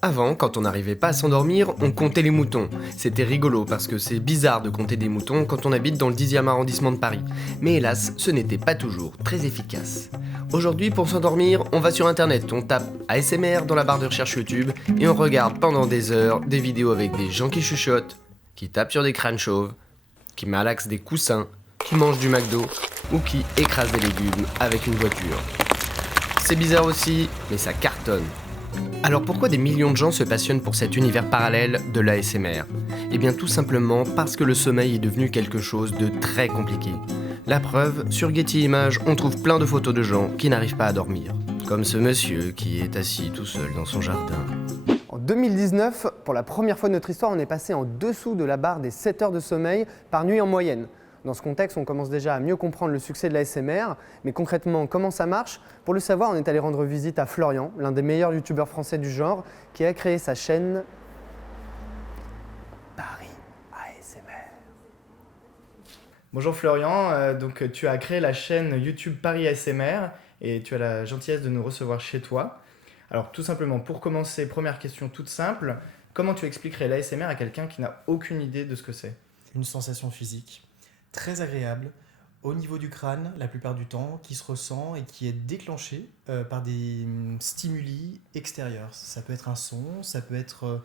Avant, quand on n'arrivait pas à s'endormir, on comptait les moutons. C'était rigolo parce que c'est bizarre de compter des moutons quand on habite dans le 10e arrondissement de Paris. Mais hélas, ce n'était pas toujours très efficace. Aujourd'hui, pour s'endormir, on va sur internet, on tape ASMR dans la barre de recherche YouTube et on regarde pendant des heures des vidéos avec des gens qui chuchotent, qui tapent sur des crânes chauves, qui malaxent des coussins, qui mangent du McDo ou qui écrasent des légumes avec une voiture. C'est bizarre aussi, mais ça cartonne. Alors pourquoi des millions de gens se passionnent pour cet univers parallèle de l'ASMR ? Eh bien tout simplement parce que le sommeil est devenu quelque chose de très compliqué. La preuve, sur Getty Images, on trouve plein de photos de gens qui n'arrivent pas à dormir. Comme ce monsieur qui est assis tout seul dans son jardin. En 2019, pour la première fois de notre histoire, on est passé en dessous de la barre des 7 heures de sommeil par nuit en moyenne. Dans ce contexte, on commence déjà à mieux comprendre le succès de l'ASMR, mais concrètement, comment ça marche ? Pour le savoir, on est allé rendre visite à Florian, l'un des meilleurs youtubeurs français du genre, qui a créé sa chaîne Paris ASMR. Bonjour Florian, donc tu as créé la chaîne YouTube Paris ASMR et tu as la gentillesse de nous recevoir chez toi. Alors tout simplement, pour commencer, première question toute simple, comment tu expliquerais l'ASMR à quelqu'un qui n'a aucune idée de ce que c'est ? Une sensation physique très agréable au niveau du crâne la plupart du temps, qui se ressent et qui est déclenchée par des stimuli extérieurs. Ça peut être un son, ça peut être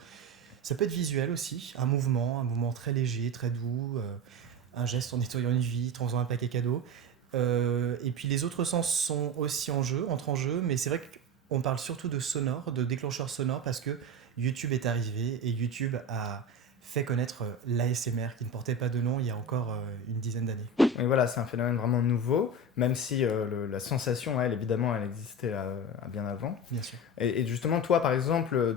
visuel aussi, un mouvement très léger, très doux, un geste en nettoyant une vitre, en faisant un paquet cadeau. Et puis les autres sens sont aussi entrent en jeu, mais c'est vrai qu'on parle surtout de sonore, de déclencheur sonore, parce que YouTube est arrivé et YouTube a fait connaître l'ASMR qui ne portait pas de nom il y a encore une dizaine d'années. Et voilà, c'est un phénomène vraiment nouveau, même si la sensation, elle, évidemment, elle existait bien avant. Bien sûr. Et justement, toi, par exemple,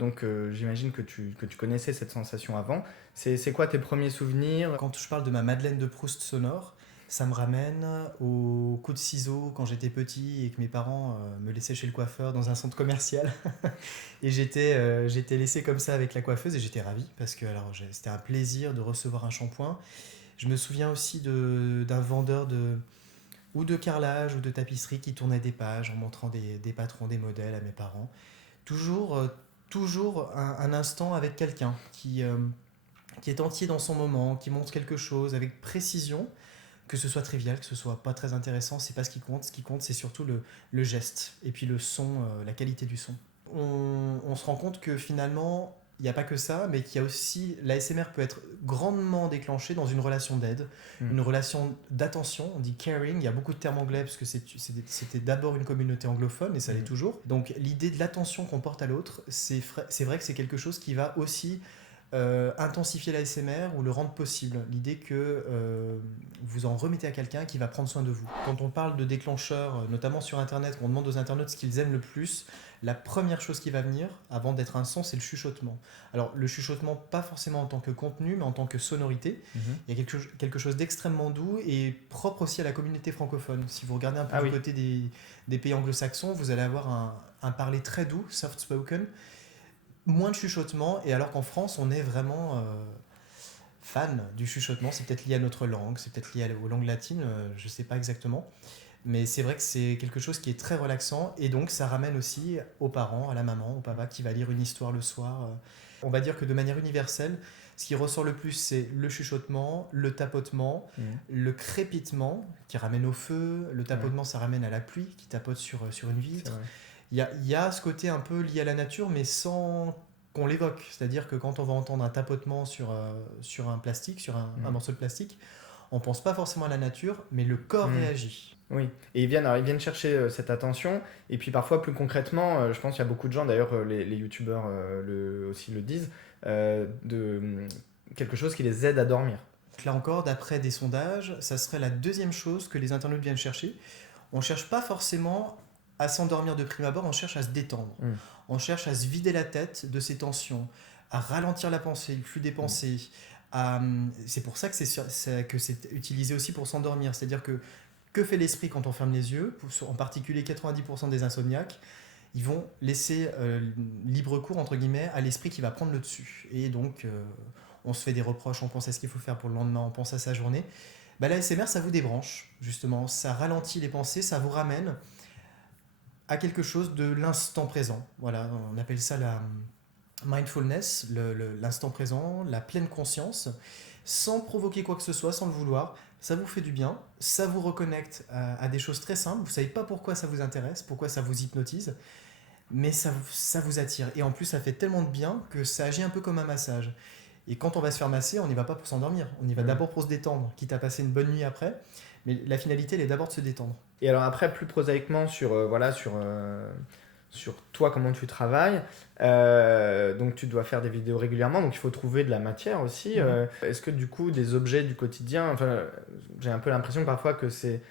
j'imagine que tu connaissais cette sensation avant. C'est quoi tes premiers souvenirs ? Quand je parle de ma Madeleine de Proust sonore, ça me ramène au coup de ciseau quand j'étais petit et que mes parents me laissaient chez le coiffeur dans un centre commercial. Et j'étais laissé comme ça avec la coiffeuse et j'étais ravi parce que c'était un plaisir de recevoir un shampoing. Je me souviens aussi d'un vendeur ou de carrelage ou de tapisserie qui tournait des pages en montrant des patrons, des modèles à mes parents. Toujours un instant avec quelqu'un qui est entier dans son moment, qui montre quelque chose avec précision, que ce soit trivial, que ce soit pas très intéressant, c'est pas ce qui compte. Ce qui compte, c'est surtout le geste et puis le son, la qualité du son. On se rend compte que finalement, il n'y a pas que ça, mais qu'il y a aussi, l'ASMR peut être grandement déclenché dans une relation d'aide, une relation d'attention, on dit caring, il y a beaucoup de termes anglais parce que c'était d'abord une communauté anglophone et ça l'est toujours. Donc l'idée de l'attention qu'on porte à l'autre, c'est vrai que c'est quelque chose qui va aussi intensifier l'ASMR ou le rendre possible. L'idée que vous en remettez à quelqu'un qui va prendre soin de vous. Quand on parle de déclencheurs, notamment sur Internet, quand on demande aux internautes ce qu'ils aiment le plus, la première chose qui va venir, avant d'être un son, c'est le chuchotement. Alors le chuchotement, pas forcément en tant que contenu, mais en tant que sonorité. Il y a quelque chose d'extrêmement doux et propre aussi à la communauté francophone. Si vous regardez un peu du côté des pays anglo-saxons, vous allez avoir un parler très doux, soft spoken, moins de chuchotement, et alors qu'en France, on est vraiment fan du chuchotement. C'est peut-être lié à notre langue, c'est peut-être lié aux langues latines, je ne sais pas exactement. Mais c'est vrai que c'est quelque chose qui est très relaxant, et donc ça ramène aussi aux parents, à la maman, au papa qui va lire une histoire le soir. On va dire que de manière universelle, ce qui ressort le plus, c'est le chuchotement, le tapotement, le crépitement qui ramène au feu, le tapotement ça ramène à la pluie qui tapote sur une vitre. Il y a ce côté un peu lié à la nature, mais sans qu'on l'évoque. C'est-à-dire que quand on va entendre un tapotement sur un plastique, sur un morceau de plastique, on ne pense pas forcément à la nature, mais le corps réagit. Oui, et ils viennent chercher cette attention, et puis parfois plus concrètement, je pense qu'il y a beaucoup de gens, d'ailleurs les youtubeurs aussi le disent, de quelque chose qui les aide à dormir. Là encore, d'après des sondages, ça serait la deuxième chose que les internautes viennent chercher. On ne cherche pas forcément à s'endormir de prime abord, on cherche à se détendre. On cherche à se vider la tête de ses tensions, à ralentir la pensée, le flux des pensées. C'est pour ça que c'est utilisé aussi pour s'endormir. C'est-à-dire que fait l'esprit quand on ferme les yeux ? En particulier 90% des insomniaques, ils vont laisser libre cours, entre guillemets, à l'esprit qui va prendre le dessus. Et donc, on se fait des reproches, on pense à ce qu'il faut faire pour le lendemain, on pense à sa journée. L'ASMR, ça vous débranche, justement. Ça ralentit les pensées, ça vous ramène à quelque chose de l'instant présent. Voilà, on appelle ça mindfulness, l'instant présent, la pleine conscience, sans provoquer quoi que ce soit, sans le vouloir. Ça vous fait du bien, ça vous reconnecte à des choses très simples. Vous ne savez pas pourquoi ça vous intéresse, pourquoi ça vous hypnotise, mais ça vous attire. Et en plus, ça fait tellement de bien que ça agit un peu comme un massage. Et quand on va se faire masser, on n'y va pas pour s'endormir. On y va d'abord pour se détendre, quitte à passer une bonne nuit après. Mais la finalité, elle est d'abord de se détendre. Et alors après, plus prosaïquement sur toi, comment tu travailles, donc tu dois faire des vidéos régulièrement, donc il faut trouver de la matière aussi. Est-ce que du coup, des objets du quotidien, enfin, j'ai un peu l'impression parfois que c'est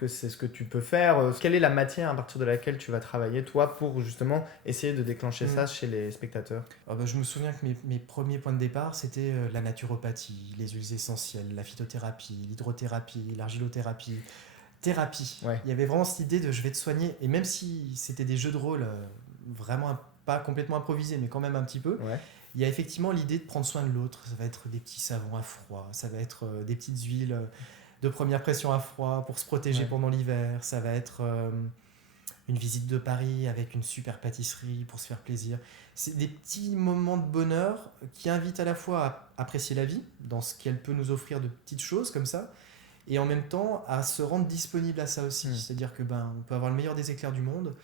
ce que tu peux faire. Quelle est la matière à partir de laquelle tu vas travailler, toi, pour justement essayer de déclencher ça chez les spectateurs? Je me souviens que mes premiers points de départ, c'était la naturopathie, les huiles essentielles, la phytothérapie, l'hydrothérapie, l'argilothérapie, thérapie. Ouais. Il y avait vraiment cette idée de je vais te soigner. Et même si c'était des jeux de rôle vraiment pas complètement improvisés, mais quand même un petit peu, Ouais. il y a effectivement l'idée de prendre soin de l'autre. Ça va être des petits savons à froid, ça va être des petites huiles de première pression à froid pour se protéger pendant l'hiver, ça va être une visite de Paris avec une super pâtisserie pour se faire plaisir. C'est des petits moments de bonheur qui invitent à la fois à apprécier la vie, dans ce qu'elle peut nous offrir de petites choses comme ça, et en même temps à se rendre disponible à ça aussi. C'est-à-dire que on peut avoir le meilleur des éclairs du monde,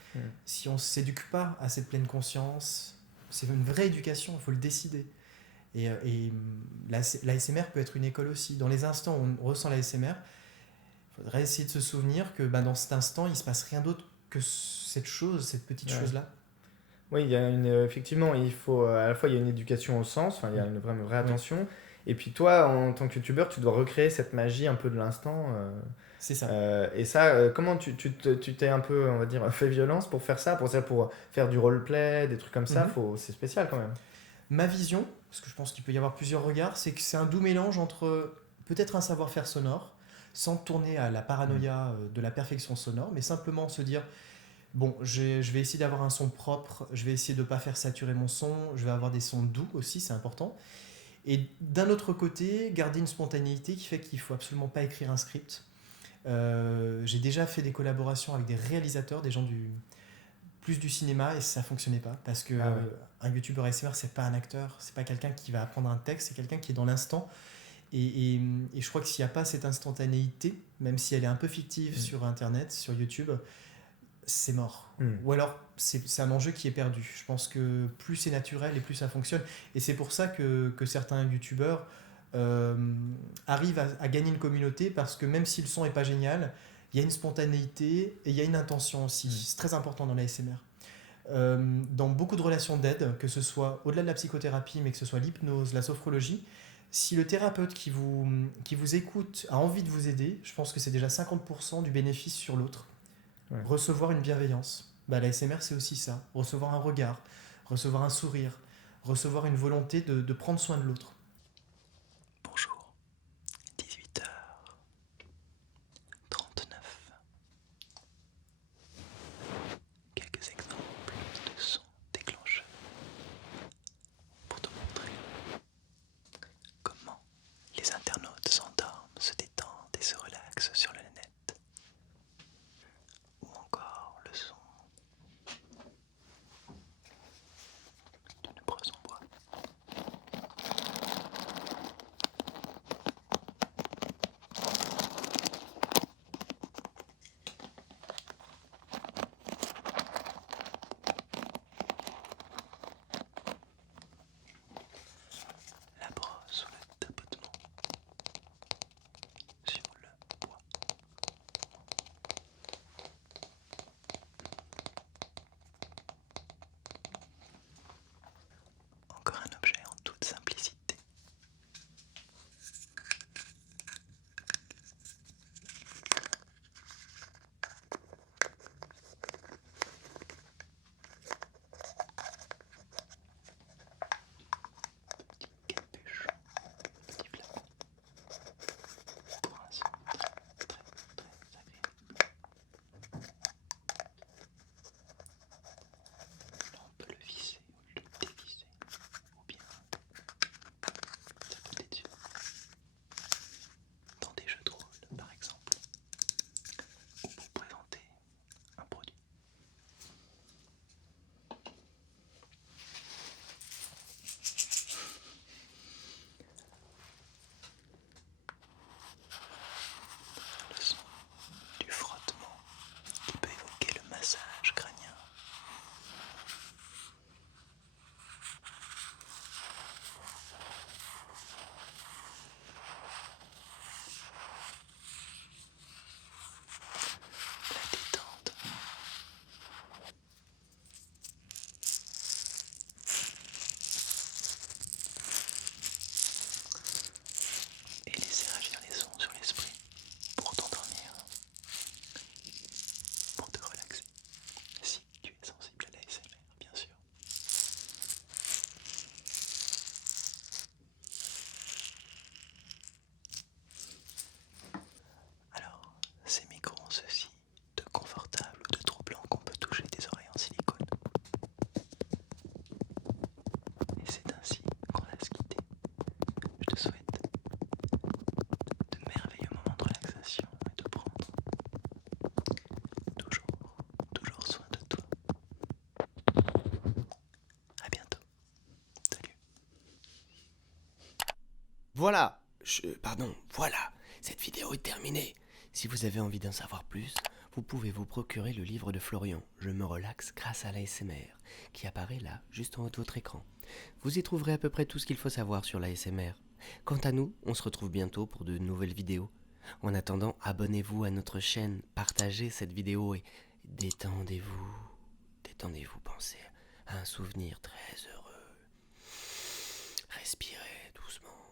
si on ne s'éduque pas à cette pleine conscience, c'est une vraie éducation, il faut le décider. Et l'ASMR peut être une école aussi. Dans les instants où on ressent l'ASMR, il faudrait essayer de se souvenir que dans cet instant, il ne se passe rien d'autre que cette petite chose-là. Oui, effectivement, il faut, à la fois il y a une éducation au sens, il y a une vraie attention, et puis toi, en tant que youtubeur, tu dois recréer cette magie un peu de l'instant. C'est ça. Et ça, comment tu t'es un peu, on va dire, fait violence pour faire ça, pour faire du roleplay, des trucs comme ça, c'est spécial quand même. Ma vision, parce que je pense qu'il peut y avoir plusieurs regards, c'est que c'est un doux mélange entre peut-être un savoir-faire sonore, sans tourner à la paranoïa de la perfection sonore, mais simplement se dire, je vais essayer d'avoir un son propre, je vais essayer de ne pas faire saturer mon son, je vais avoir des sons doux aussi, c'est important. Et d'un autre côté, garder une spontanéité qui fait qu'il ne faut absolument pas écrire un script. J'ai déjà fait des collaborations avec des réalisateurs, des gens plus du cinéma, et ça fonctionnait pas parce que un youtubeur ASMR, c'est pas un acteur, c'est pas quelqu'un qui va apprendre un texte, c'est quelqu'un qui est dans l'instant. Et je crois que s'il n'y a pas cette instantanéité, même si elle est un peu fictive sur internet, sur YouTube, c'est mort. Ou alors c'est un enjeu qui est perdu. Je pense que plus c'est naturel et plus ça fonctionne. Et c'est pour ça que certains youtubeurs arrivent à gagner une communauté, parce que même si le son est pas génial, il y a une spontanéité et il y a une intention aussi. C'est très important dans l'ASMR. Dans beaucoup de relations d'aide, que ce soit au-delà de la psychothérapie, mais que ce soit l'hypnose, la sophrologie, si le thérapeute qui vous écoute a envie de vous aider, je pense que c'est déjà 50% du bénéfice sur l'autre. Recevoir une bienveillance. L'ASMR, c'est aussi ça. Recevoir un regard, recevoir un sourire, recevoir une volonté de prendre soin de l'autre. Bonjour, 18h39. Quelques exemples de sons déclencheurs pour te montrer comment les internautes s'endorment, se détendent et se relaxent sur le net. Ou encore le son d'une brosse en bois. Voilà, voilà, cette vidéo est terminée. Si vous avez envie d'en savoir plus, vous pouvez vous procurer le livre de Florian, Je me relaxe grâce à l'ASMR, qui apparaît là, juste en haut de votre écran. Vous y trouverez à peu près tout ce qu'il faut savoir sur l'ASMR. Quant à nous, on se retrouve bientôt pour de nouvelles vidéos. En attendant, abonnez-vous à notre chaîne, partagez cette vidéo et détendez-vous. Détendez-vous, pensez à un souvenir très heureux. Respirez doucement.